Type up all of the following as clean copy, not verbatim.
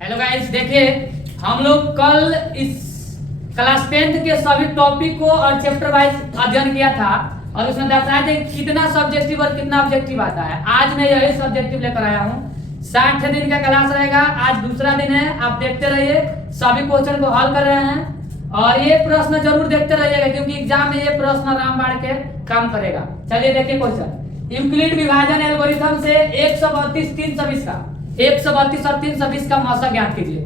Hello guys, देखिए हम लोग कल इस क्लास 10th के सभी टॉपिक को और चैप्टर वाइज अध्ययन किया था और उसमें दर्शाया था कि कितना सब्जेक्टिव और कितना ऑब्जेक्टिव आता है। आज मैं यही सब्जेक्टिव लेकर आया हूँ। 60 दिन का क्लास रहेगा। आज दूसरा दिन है, आप देखते रहिए। सभी क्वेश्चन को हल कर रहे हैं और ये प्रश्न जरूर देखते रहिएगा क्योंकि एग्जाम में ये प्रश्न रामबाण के काम करेगा। चलिए देखिए क्वेश्चन। यूक्लिड विभाजन एल्गोरिथम से 132 320 का 132 और 320 का मौसा ज्ञात कीजिए।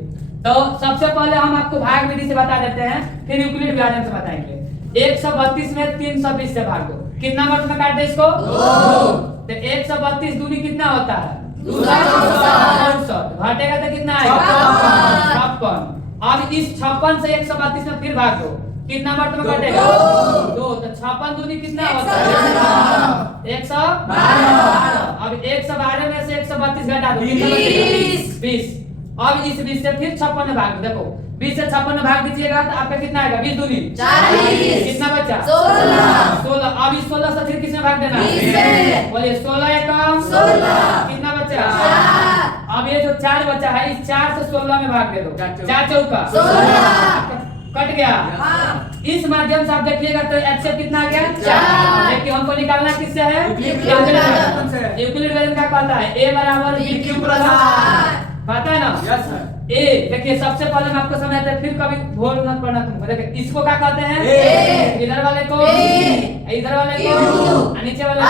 तो सबसे पहले हम आपको भाग विधि से बता देते हैं, फिर यूक्लिड विभाजन से बताएंगे। 132 में 320 से भाग दो। कितना वर्ष में काट दे इसको? 2। तो 132 दूनी कितना होता है? 264। घटेगा तो कितना आएगा? 56। अब इस 56 से 132 में फिर भाग दो। कितना वर्ष में कटेगा? 2। तो 56 दूनी कितना होता है? 112। अब 112 में से 132 घटा दो, 20। अब इस 20 से फिर 56 में भाग दो। देखो 20 से 56 में भाग दीजिएगा तो आपका कितना आएगा? 20 दूनी 40। कितना बचा? 16। अब इस 16 से फिर किसमें भाग देना? 20 में। बोलिए 16 एकम 16। कितना बचा? 4। अब ये जो 4 बचा है, इस 4 से 16 में भाग दे दो। 4 चौका 16। कट गया। इस माध्यम से आप देखिएगा तो एचसीएफ कितना आ गया? 4। देखिए हमको निकालना किससे है? यूक्लिड विभाजन का कहता है a बराबर b क्यूब प्लस r। पता है ना? Yes sir. a देखिए सबसे पहले मैं आपको समझाते हैं, फिर कभी भूल मत पड़ना तुमको। देखिए इसको क्या कहते हैं? a। इधर वाले को b, इधर वाले को और नीचे वाले को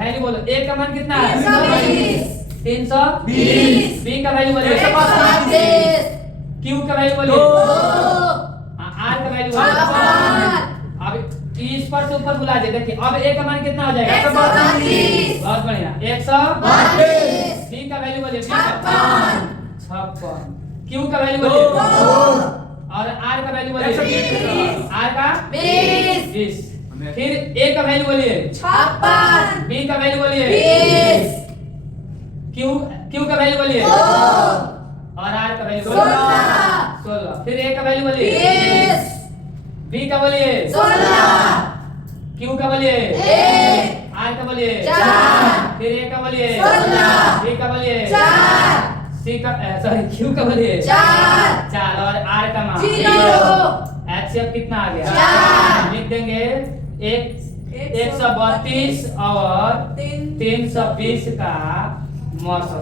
वैल्यू बोलो। a का मान कितना है? 320। b का वैल्यू बोलिए 135। q का वैल्यू बोलिए 2। r का वैल्यू बोलिए। अब इस पर से ऊपर बुला दे। देखिए अब a का मान कितना हो जाएगा? 132। बहुत बढ़िया 132। c का वैल्यू बोलिए 56। q का वैल्यू बोलिए 2। और r का वैल्यू बोलिए r का 20। फिर a का वैल्यू बोलिए 56। b का वैल्यू बोलिए 20। q का वैल्यू बोलिए 2। और r का वैल्यू बोलिए 16। फिर a का वैल्यू बोलिए 20। b का बोलिए 16। q का बोलिए 1। r का बोलिए 4। फिर a का बोलिए 16। b का बोलिए 4। c का q का बोलिए 4 और r का मान 0। एचसीएफ कितना आ गया? 4। लिख देंगे 132 और 320 का मौसा।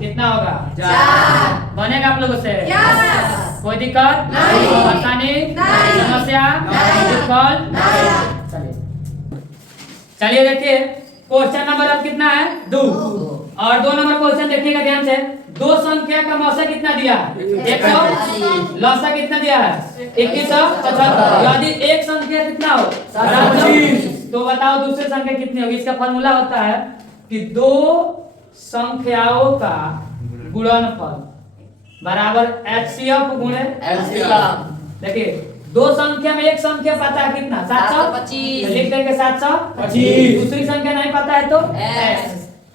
कितना होगा? 4। बनेगा आप लोगों से? कोई दिक्कत नहीं, परेशानी नहीं, समस्या नहीं। चलिए देखिए क्वेश्चन नंबर अब कितना है? 2। और 2 नंबर क्वेश्चन देखिएगा ध्यान से। दो संख्या का मौसा कितना दिया है? 100। लौसा कितना दिया है? 2175। यदि एक संख्या कितना हो? 25। तो बताओ दूसरी संख्या कितनी होगी? इसका फॉर्मूला होता है कि दो संख्याओं का गुणनफल बराबर एचसीएफ गुणे एलसीएम। देखिए दो संख्या में एक संख्या पता है कितना? 725। लिख देंगे 725। दूसरी संख्या नहीं पता है तो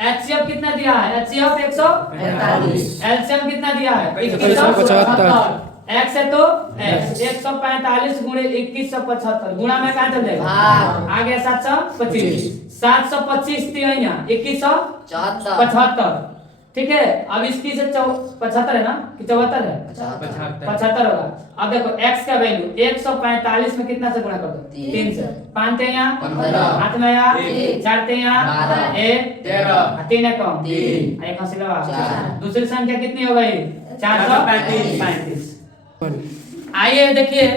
एचसीएफ कितना दिया है? एचसीएफ 145। एलसीएम कितना दिया है? 2175। x है तो x 145 गुणे 2175 गुणा में कहाँ चल जाएगा? आ गया 725। 725 तिहाइयां 2175। ठीक है। अब इसकी से 75 है ना कि 74 है? 75 होगा। अब देखो x का वैल्यू 145 में कितना से गुणा कर दो? 3 से। 5 ते यहाँ 8 में यहाँ 4 ते यहाँ 1 13 3 है कम 3 एक हासिल हुआ 4। दूसरी संख्या कितनी हो गई? 435। आइए देखिए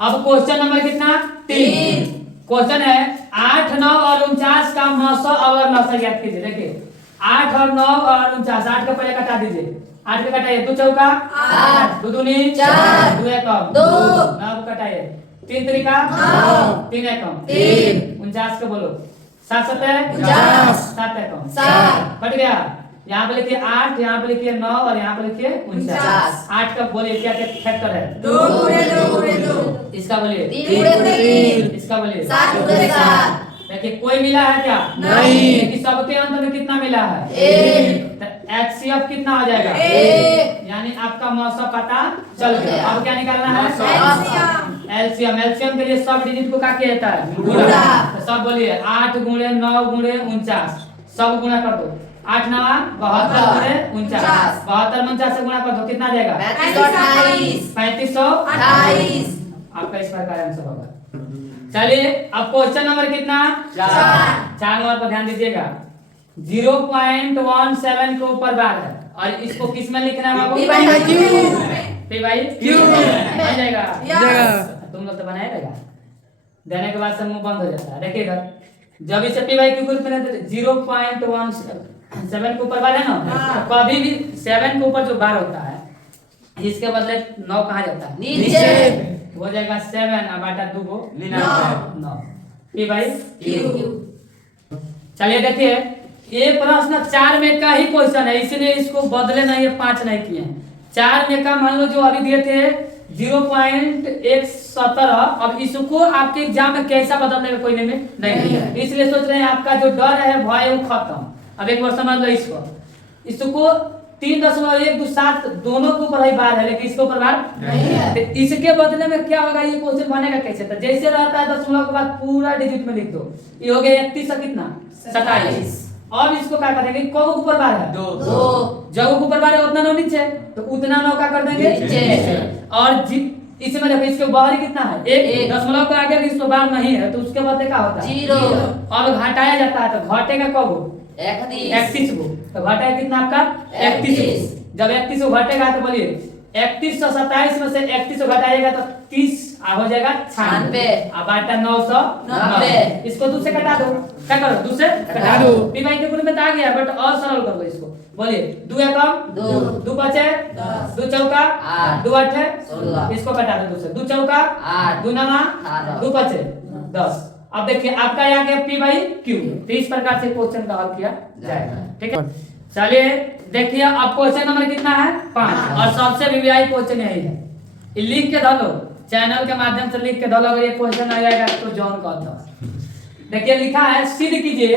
अब क्वेश्चन नंबर कितना? 3। क्वेश्चन है 8 9 और 49 का मौसा और लौसा ज्ञात कीजिए। देखिए 8 और 9 और 49। 8 को पहले कटा दीजिए। 8 को कटाइए 2 चौका 8 2 दूनी 4 2 एकम 2 9 कटाइए 3 त्रिका 3 एकम 3 49 को बोलो 7 7 50 7 एकम 7 कट गया। यहाँ पे लिखिए 8, यहाँ पे लिखिए 9 और यहाँ पे लिखिए 49। 8 का बोलिए क्या क्या फैक्टर है? 2 गुणे 2। इसका बोलिए 3 गुणे 3। इसका बोलिए 7 गुणे 7। देखिए कोई मिला है क्या? नहीं। लेकिन सबके अंत में कितना मिला है? 1। तो एचसीएफ कितना हो जाएगा? 1। यानी आपका मौसा पता चल गया। अब क्या निकालना है? एलसीएम। एलसीएम के लिए सब डिजिट को क्या किया जाता है? गुणा। तो सब बोलिए 8 गुणे 9 गुणे 49 सब गुणा कर दो। 8 9 72 49, 72 49 से गुणा कर दो, कितना आ जाएगा? 3528। आपका इस प्रकार आंसर होगा। चलिए अब क्वेश्चन नंबर कितना? 4 नंबर पर ध्यान दीजिएगा। 0.17 के ऊपर बार है और इसको किस में लिखना है बाबू? P by Q बन जाएगा। तुम लोग तो बनाए रहेगा, देने के बाद सब मुंह बंद हो जाता है। देखिए इधर जब इसे P by Q के रूप में 0.17 के ऊपर बार है ना, तो कभी भी 7 के ऊपर जो बार होता है इसके बदले 9 कहाँ जाता है? नीचे हो जाएगा 7 और बाटा 2 को 9 P by Q। चलिए देखिए ये प्रश्न 4 में का ही क्वेश्चन है, इसलिए इसको बदले नहीं है, 5 नहीं किए हैं। 4 में का मान लो जो अभी दिए थे 0.117, अब इसको आपके एग्जाम में कैसा बदलने का कोई नहीं है, इसलिए सोच रहे हैं आपका जो डर है भय वो खत्म। अब एक बार समझ लो इसको 3.127 दोनों के ऊपर ही बार है, लेकिन इसके ऊपर बार नहीं है। तो इसके बदले में क्या होगा, ये क्वेश्चन बनेगा कैसे? तो जैसे रहता है दशमलव के बाद पूरा डिजिट में लिख दो। ये हो गया 31 से कितना? 27। अब इसको क्या करेंगे, को ऊपर बार है 2, जब ऊपर बार है उतना 9 नीचे, तो उतना 9 क्या कर देंगे नीचे। और इसमें देखो इसके बाहर कितना है? 1 दशमलव के आगे इसको बार नहीं है, तो उसके बदले क्या होता है? 0। अब घटाया जाता है, तो घटेगा कब? 31 को। तो घटेगा कितना आपका? 31। जब 31 को घटेगा तो बोलिए 3127 में से 31 को घटाइएगा तो 30 हो जाएगा 96 और बाटा 990। इसको 2 से घटा दो, क्या करो? 2 से घटा दो। P by Q के रूप में तो आ गया, बट और सरल करो इसको। बोलिए 2 एकम 2 बचे 2 चौका 2 आठे, इसको घटा दो 2 से। 2 चौका 2 नवा 2 बचे 10। अब देखिए आपका आ गया P by Q। तो इस प्रकार से क्वेश्चन का हल किया जाएगा, ठीक है। चलिए देखिए अब क्वेश्चन नंबर कितना है? 5, और सबसे वीवीआई क्वेश्चन यही है। लिख के डालो, चैनल के माध्यम से लिख के डालो, अगर ये क्वेश्चन आ जाएगा तो जॉन का था। देखिए लिखा है, सिद्ध कीजिए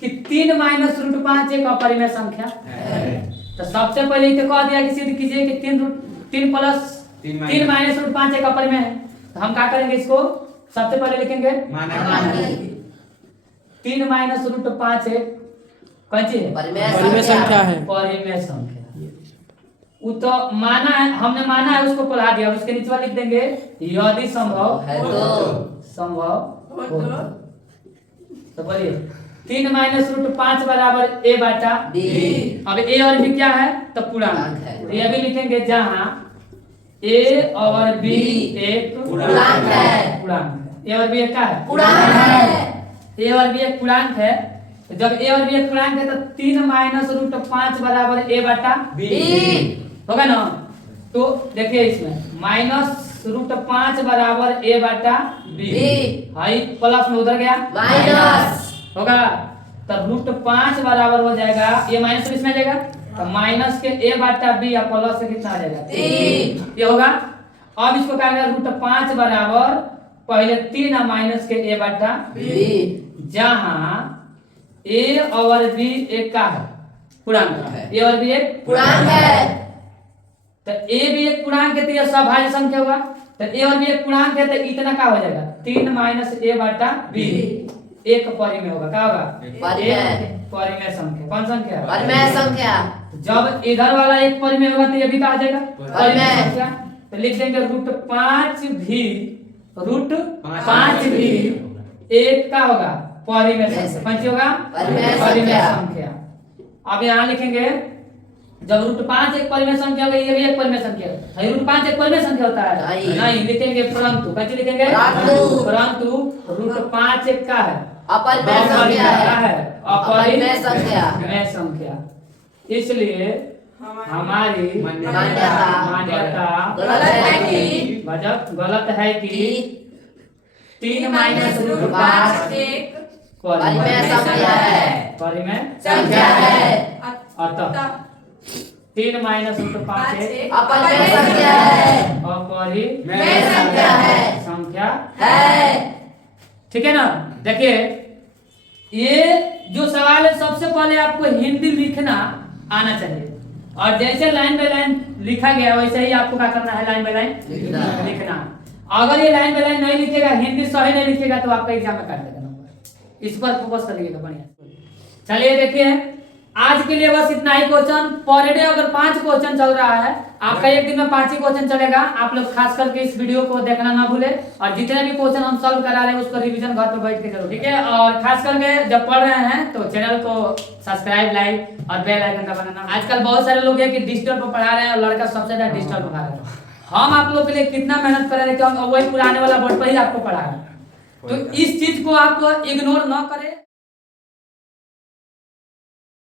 कि 3 - √5 एक अपरिमेय संख्या है। तो सबसे पहले इसे कह दिया कि सिद्ध कीजिए कि 3 + 3 - √5 एक अपरिमेय है। तो हम क्या करेंगे, इसको सबसे पहले लिखेंगे 3 - √5 एक कौन चीज है? परिमेय संख्या है। परिमेय संख्या वो तो माना है, हमने माना है, उसको पढ़ा दिया। उसके नीचे लिख देंगे यदि संभव है तो तो बोलिए 3 - √5 बराबर a बटा b। अब a और b क्या है? तो पूर्णांक है। तो ये भी लिखेंगे जहां a और b एक पूर्णांक है। a और b एक क्या है? पूर्णांक है। a और b एक पूर्णांक है। जब a और b एक पूर्णांक है तो 3 - √5 बराबर a बटा b होगा ना। तो देखिए इसमें -√5 बराबर a बटा b, हाई प्लस में उधर गया माइनस होगा, तो √5 बराबर हो जाएगा, ये माइनस इसमें आ जाएगा, तो माइनस के a बटा b या प्लस से कितना आ जाएगा 3, ये होगा। अब इसको क्या करेंगे, √5 बराबर पहले 3 और माइनस के a बटा b, जहां a और b एक का है? पूर्णांक है। a और b एक पूर्णांक है, तो a भी एक पूर्णांक है तो यह सभाज्य संख्या होगा। तो a और b एक पूर्णांक है तो इतना क्या हो जाएगा 3 - a बटा b, एक परिमेय होगा। क्या होगा? परिमेय संख्या। कौन संख्या? परिमेय संख्या। जब इधर वाला एक परिमेय होगा तो ये भी क्या आ जाएगा? परिमेय संख्या। तो लिख देंगे √5 भी एक का होगा? परिमेय संख्या। कौन सी होगा? परिमेय संख्या। अब यहाँ लिखेंगे जब √5 एक परिमेय संख्या होगा, ये भी एक परिमेय संख्या है। √5 एक परिमेय संख्या होता है? नहीं, लिखेंगे परंतु। कैसे लिखेंगे? परंतु √5 एक का है? अपरिमेय संख्या है। अपरिमेय संख्या। इसलिए हमारी मान्यता गलत है कि 3 - √5 एक परिमेय संख्या है। परिमेय संख्या है। अतः 3 - √5 एक अपरिमेय संख्या है। अपरिमेय संख्या है। ठीक है ना। देखिए ये जो सवाल है, सबसे पहले आपको हिंदी लिखना आना चाहिए, और जैसे लाइन बाय लाइन लिखा गया वैसे ही आपको क्या करना है, लाइन बाय लाइन लिखना। अगर ये लाइन बाय लाइन नहीं लिखेगा, हिंदी सही नहीं लिखेगा, तो आपका एग्जाम में काट देगा नंबर। इस पर फोकस करिएगा बढ़िया। चलिए देखिए आज के लिए बस इतना ही क्वेश्चन पर डे। अगर 5 क्वेश्चन चल रहा है आपका, एक दिन में 5 ही क्वेश्चन चलेगा। आप लोग खास करके इस वीडियो को देखना ना भूले, और जितने भी क्वेश्चन हम सॉल्व करा रहे हैं उसको रिवीजन घर पे बैठ के करो, ठीक है। और खास करके जब पढ़ रहे हैं तो चैनल को सब्सक्राइब, लाइक और बेल आइकन दबाना। आजकल बहुत सारे लोग हैं कि डिजिटल पर पढ़ा रहे हैं और लड़का सबसे ज्यादा डिजिटल पर पढ़ा रहे हैं। हम आप लोग के लिए कितना मेहनत कर रहे हैं कि हम वही पुराने वाला बोर्ड पर ही आपको पढ़ा रहे हैं। तो इस चीज को आप इग्नोर ना करें।